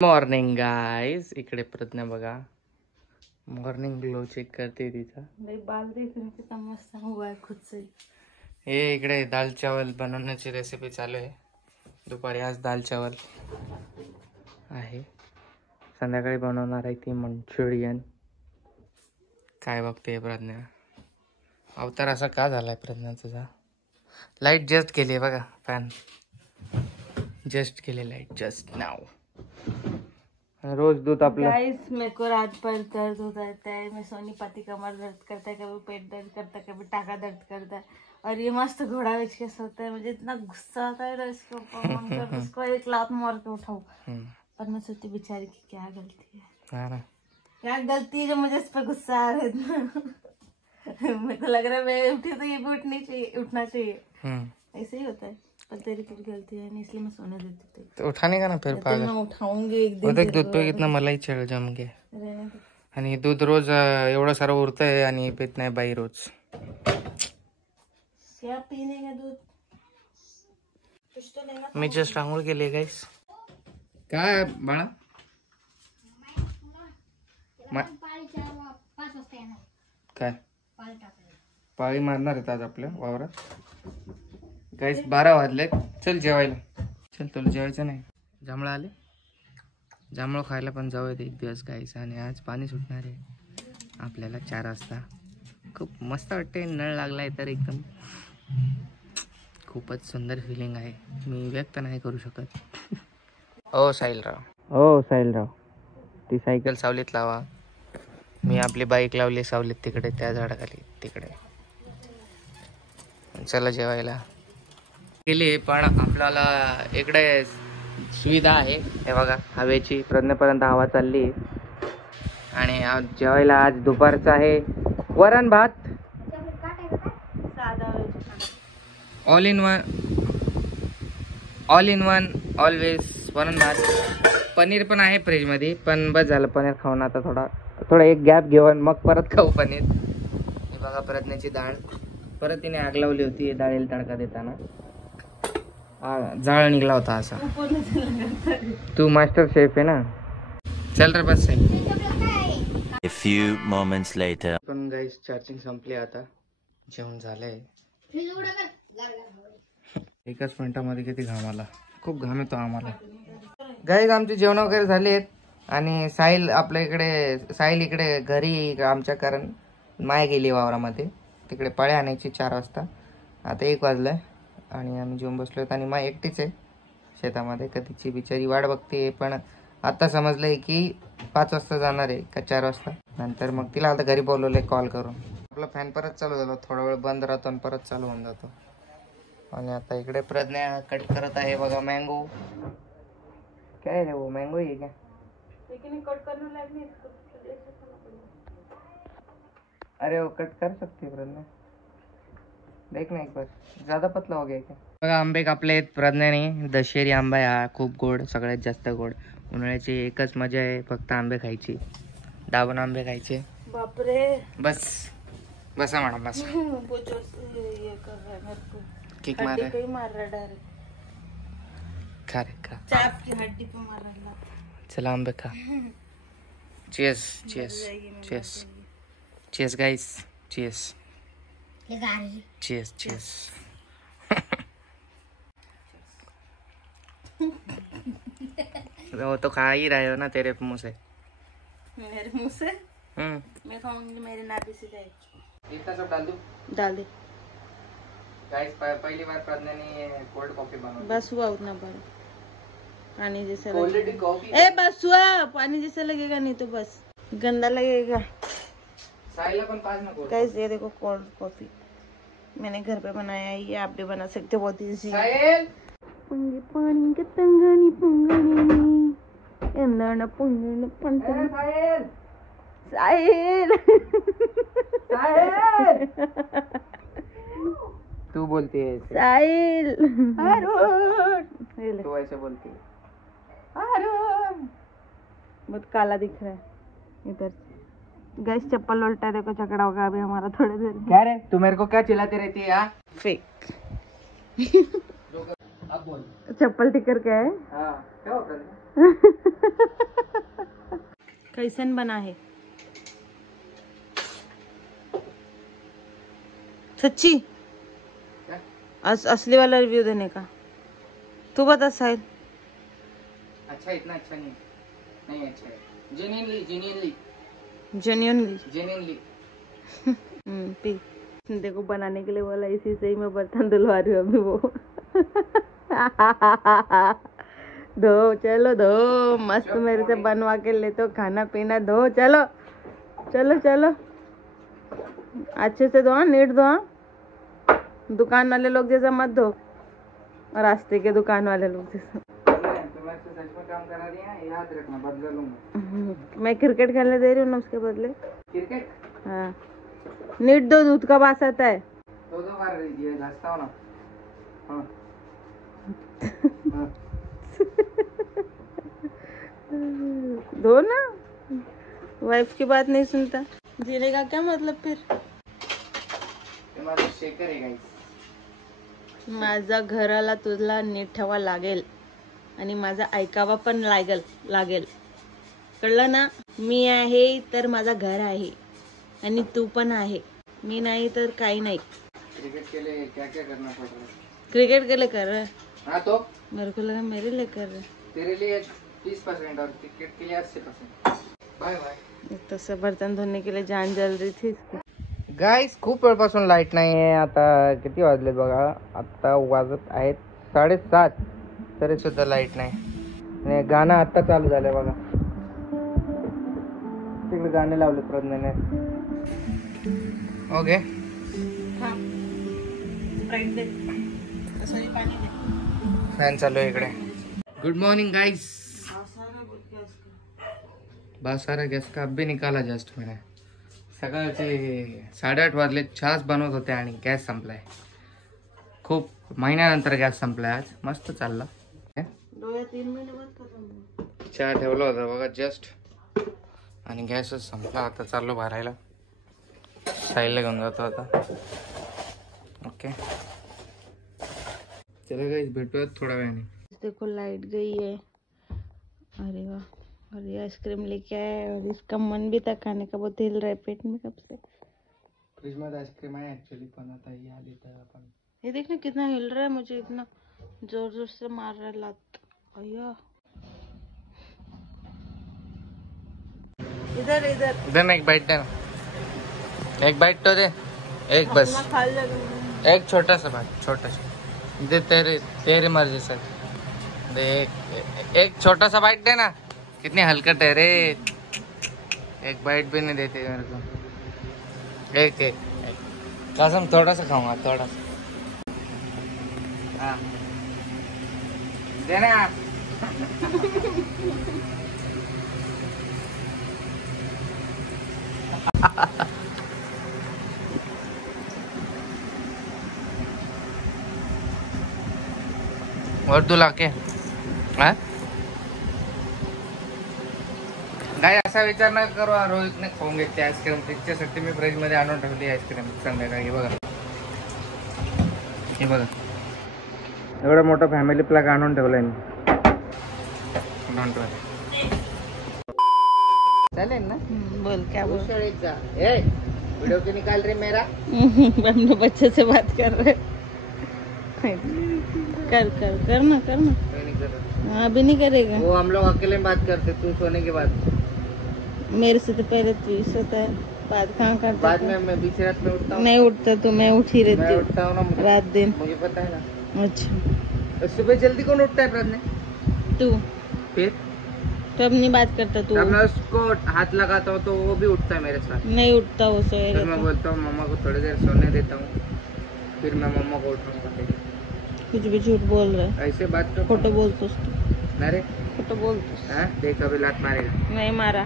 Morning guys, इकडे प्रज्ञा बघा morning glow check करते तिचा. बाल देखने कितना मस्त हुआ है खुद से. हे इकडे दाल चावल बनवण्याची रेसिपी चालू आहे. दुपारी आज दाल चावल आहे, संध्याकाळी बनवणार आहे ती मंचुरियन. काय बघते प्रज्ञा? अवतार असा का झालाय प्रज्ञा तुझा? लाईट जस्ट गेली बघा, फॅन जस्ट गेले लाईट जस्ट नाउ. रोज दूध आपलं. गाइस मेरे को रात भर दर्द होता रहता है. मैं सोनी पाती कमर दर्द करता है, कभी पेट दर्द करता है, कभी टाका दर्द करता है. और ये मस्त घोड़ा बेच के सोता है. मुझे इतना गुस्सा आता है ना इसके ऊपर, मन करता है इसको एक लात मार के उठाऊं. पर मैं सोचती बेचारी की क्या गलती है, क्या गलती है जो मुझे इस पर गुस्सा आ रहा है इतना. मेरे को लग रहा है मैं उठी तो ये भी उठना चाहिए. ऐसे ही होता है. पर तेरी कुछ गलती है नहीं, इसलिए मैं सोने देती थी. तो उठाने का ना फिर पागल. मैं उठाऊंगी एक दिन. देख दूध पे कितना मलाई छेड जम गे. आणि दूध रोज एवढं सारं उरतंय आणि पित नाही बाई रोज. क्या पीने का दूध कुछ तो लेना. मी जस्ट आंघोळ केली गाईस. काय बाळा काय पाळी मारणार आहेत आज आपल्या वावरात गाईस. 12 वाजले. चल जेवायला. चल, तुला जेवायचं नाही? जांभळं आले, जांभळं खायला पण जाऊयात एक दिवस गाईस. आणि आज पाणी सुटणार आहे आपल्याला 4 वाजता. खूप मस्त वाटते. नळ लागलाय तर एकदम खूपच सुंदर फिलिंग आहे. मी व्यक्त नाही करू शकत. ओ साहिलराव, ती सायकल सावलीत लावा. मी आपली बाईक लावली सावलीत तिकडे, त्या झाडाखाली तिकडे. चला जेवायला गेली. पण आपल्याला इकडे सुविधा आहे, हे बघा हवेची. प्रज्ञेपर्यंत हवा चालली. आणि जेवायला आज दुपारचं आहे वरण भात. ऑल इन वन ऑलवेज वरण भात. पनीर पण आहे फ्रीजमध्ये, पण बस झालं पनीर खाऊन. आता थोडा एक गॅप घेऊन मग परत खाऊ पनीर. हे बघा प्रज्ञेची डाळ. परत तिने आग लावली होती डाळीला तडका देताना. जाळ निघला होता असा. तू मास्टर शेफ आहे ना. चल रे बस. A few moments later. पण गाईस चार्जिंग संपली आता. जेवण झालंय. एकच मिनिटामध्ये किती घाम आला. खूप घाम येतो आम्हाला गाईस. आमचे जेवण वगैरे झाले आहेत. आणि साहिल इकडे घरी आमच्या, कारण माय गेली वावरामध्ये. तिकडे पळ्या आणायची 4 वाजता. आता 1 वाजलाय आणि आम्ही जेवून बसलो. आणि माय एकटीच आहे शेतामध्ये. कधीची बिचारी वाट बघते. पण आता समजलंय की 5 वाजता जाणार आहे का 4 वाजता. नंतर मग तिला आता घरी बोलवलंय कॉल करून. आपला फॅन परत चालू झाला. थोडा वेळ बंद राहतो आणि परत चालू होऊन जातो. आणि आता इकडे प्रज्ञा कट करत आहे बघा मँगो. काय रे वो मँगो आहे क्या? कट करने लायक नहीं. अरे वो कट कर सकते प्रज्ञा. देख ना एक बार, ज्यादा पतला हो गया क्या? बघा आंबे कापले आहेत प्रज्ञाने. दशेरी आंबा आहे हा, खूप गोड, सगळ्यात जास्त गोड. उन्हाळ्याची एकच मजा आहे, फक्त आंबे खायची. दाबून आंबे खायचे. बापरे. बसा मॅडम बस. किक मार रहा है डायरेक्ट. खा रे खा. चाप की हड्डी पे मार रहा. चला आंबे खा. Cheers guys. चीयर्स. वो तो खा ही रहे हो ना तेरे मुंह से. मेरे मुंह से? मैं खाऊंगी मेरे नाभि से जाएगी. इतना सब डाल दे. गाइस पहली बार प्रज्ञा ने कोल्ड कॉफी बनाई. बस हुआ उतना बड़ा पानी जैसा क्वालिटी कॉफी. बस हुआ. पानी जैसा लगेगा नहीं तो बस गंदा लगेगा. साहिल पण पास ना कोल्ड. गाइस ये देखो कोल्ड कॉफी मैंने घर पे बनाया है. ये आप भी बना सकते हो. बहुत इजी. साहिल पंगे पानी के तंगनी पंगनी एंदण पंगण पंगण. साहिल तू बोलती है साहिल. तू ऐसे बोलती है. बहुत काला दिख रहा है इधर. गैस चप्पल उल्टा देखो, झगड़ा होगा अभी हमारा थोड़ी देर. क्या रे तू मेरे को क्या चिल्लाती रहती है? फेक. अब बोल. चप्पल टिकर क्या है? हाँ क्या होता है? कैसन बना है सच्ची? असली वाला रिव्यू देने का तू बता साहिल। अच्छा, इतना अच्छा नहीं, नहीं अच्छा है। Genuinely genuinely genuinely genuinely. P. देखो बनाने के लिए बोला, इसी से ही मैं बर्तन धुलवा रही हूँ अभी। वो धो, चलो धो, मस्त मेरे से बनवा के ले तो खाना पीना, धो चलो चलो चलो, अच्छे से धो, नीट धो। दुकान वाले लोग जैसा मत धो, और रास्ते के दुकान वाले लोग जैसा। सच में काम करा दिया, याद रखना, बदला लूंगा। मैं क्रिकेट खेलने दे रही हूँ ना उसके बदले। क्रिकेट? हाँ, नीट दो, दूध का बास आता है। दो बार दिया, घासता हूँ ना। हाँ। हाँ। धो ना, वाइफ की बात नहीं सुनता। जीने का क्या मतलब फिर? माझं शेकर आहे गाईस. माझा घराला तुला नीट ठेवा लागेल आणि माझा ऐकावा पण लागेल कळलं ना? मी आहे तर माझा घर आहे आणि तू पण आहे, मी नाही तर काही नाही. क्रिकेट के लिए क्या क्या करना पड़ रहा है? क्रिकेट के लिए कर रहा है? हाँ तो मेरे को लगा मेरे लिए कर रहा है. तेरे लिए 30% और क्रिकेट के लिए 80%. Bye bye. तसं बर्तन धोने के लिए जान जल रही थी. गाईस, खूप वेळपासून लाईट नाही आहे. आता किती वाजलेत बघा, आता वाजत आहेत 7:30, तरी सुद्धा लाईट नाही. आणि गाणं आत्ता चालू झालंय बघा, तिकडे गाणे लावले प्रज्ञाने. ओके, फॅन चालू आहे इकडे. Good morning guys. बहुत सारा गैस का अब भी निकाला जस्ट मैंने. सकाळचे 8:30 वाजले, चहाच बनवत होते आणि गॅस संपलाय. खूप महिन्यानंतर गॅस संपलाय आज. मस्त चालला. चहा ठेवला होता बघा जस्ट, आणि गॅसच संपला. आता चाललो भरायला, साईलला घेऊन जातो आता. ओके चलो गाइस, भेटूयात थोड्या वेळाने. देखो लाइट गई है. अरे वाह, और ये आइसक्रीम लेके आया, और इसका मन भी था खाने का, बहुत हिल रहा है पेट में कब से. फ्रिज में आइसक्रीम है एक्चुअली, पण आता ये आ लेता है अपन. ये देखना कितना हिल रहा है, मुझे इतना जोर जोर से मार रहा है लात. अय्या, इधर इधर इधर ना एक बाइट दे ना, एक बाइट तो दे, एक बस, खा लगा. एक छोटा सा बाइट, छोटा सा दे. तेरी मर्जी से दे. एक छोटा सा बाइट दे ना. कितनी हलकट है रे, एक बाइट भी नहीं देते मेरे को. एक एक कसम, थोड़ा सा खाऊंगा, थोड़ा सा. हाँ देना. और तू लाके हा काय असा विचार न करू. रोहितने खाऊन घेतली आईस्क्रीम, त्याच्यासाठी मी फ्रीज मध्ये आणून ठेवली आईस्क्रीम संध्याकाळी. हे बघा, हे बघा, एवढा मोठा फॅमिली प्लॅक आणून ठेवलाय मी. चालेल ना? बोल क्या बोल. वीडियो क्यों निकाल रहे मेरा? अपने बच्चे से बात कर रहे. कर कर करना करना. मैं नहीं कर रहा. हाँ, अभी नहीं करेगा. वो हम लोग अकेले में बात करते, तू सोने के बाद. मेरे से तो पहले तू ही सोता है, बात कहाँ करता बाद है? में मैं बीच रात में उठता हूँ. नहीं उठता तो मैं उठी मैं रहती उठता हूँ ना, हूँ रात दिन. मुझे पता है ना. अच्छा, सुबह जल्दी कौन उठता है प्रज्ञा? तू फिर तो अब नहीं बात करता तू. जब मैं उसको हाथ लगाता हूँ तो वो भी उठता है मेरे साथ. नहीं उठता वो सोएगा फिर मैं तो. बोलता हूँ मम्मा को थोड़ी देर सोने देता हूँ, फिर मैं मम्मा को उठाऊंगा. कुछ भी झूठ बोल रहा है, ऐसे बात तो खोटो बोलतोस तू, अरे खोटो बोलतोस. हाँ, देख अभी लात मारेगा. नहीं मारा,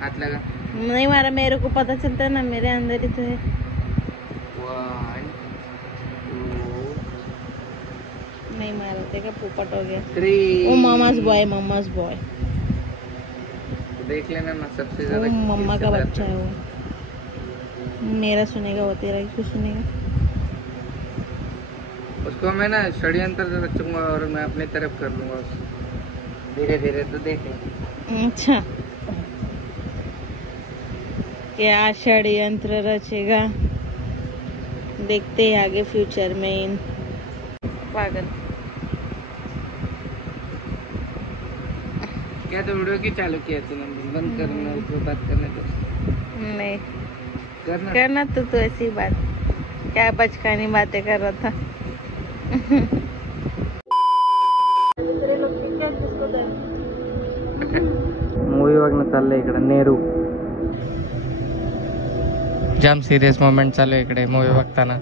हाथ लगा. नहीं मारा, मेरे को पता चलता है ना, मेरे अंदर ही तो है. 1 2 नहीं मारा, देखा पोपट हो गया. 3. वो मम्माज बॉय, मम्माज बॉय. देख लेना ना, सबसे वो ज्यादा मम्मा किससे का बात बच्चा है वो. मेरा सुनेगा वो, तेरा क्यों सुनेगा? उसको मैं ना षड्यंत्र रचूंगा और मैं अपनी तरफ कर लूंगा उसको. धीरे धीरे तो देखे। अच्छा, क्या षड्यंत्र रचेगा, देखते हैं आगे फ्यूचर में इन पागल। क्या तो वीडियो की चालू किया तूने? बंद करना उसको, बात करने दो। नहीं करना करना तो तू ऐसी बात, क्या बचकानी बातें कर रहा था। मूवी बघणं चाललंय इकडे नेहरू। जाम सिरियस मोमेंट चालू आहे इकडे मूवी बघताना।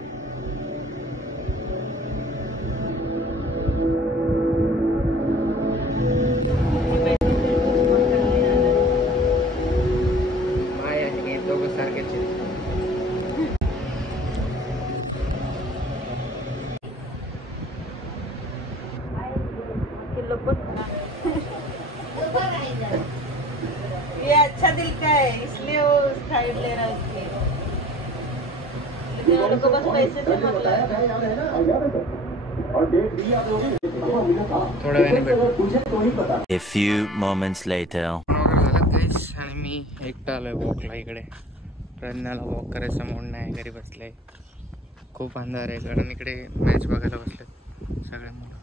माया हे दोघं सारखेच आहेत. ये अच्छा दिल का है इसलिए वो साइड ले रहा है उसकी, लेकिन उनको बस पैसे से मतलब है। थोड्या वेळाने भेटू। A few moments later. झालं काहीच, आणि मी एकटा आलोय वॉकला इकडे. प्रज्ञाला वॉक करायचा मूड नाही, घरी बसले. खूप अंधार आहे कारण इकडे मॅच बघायला बसले सगळे मुलं.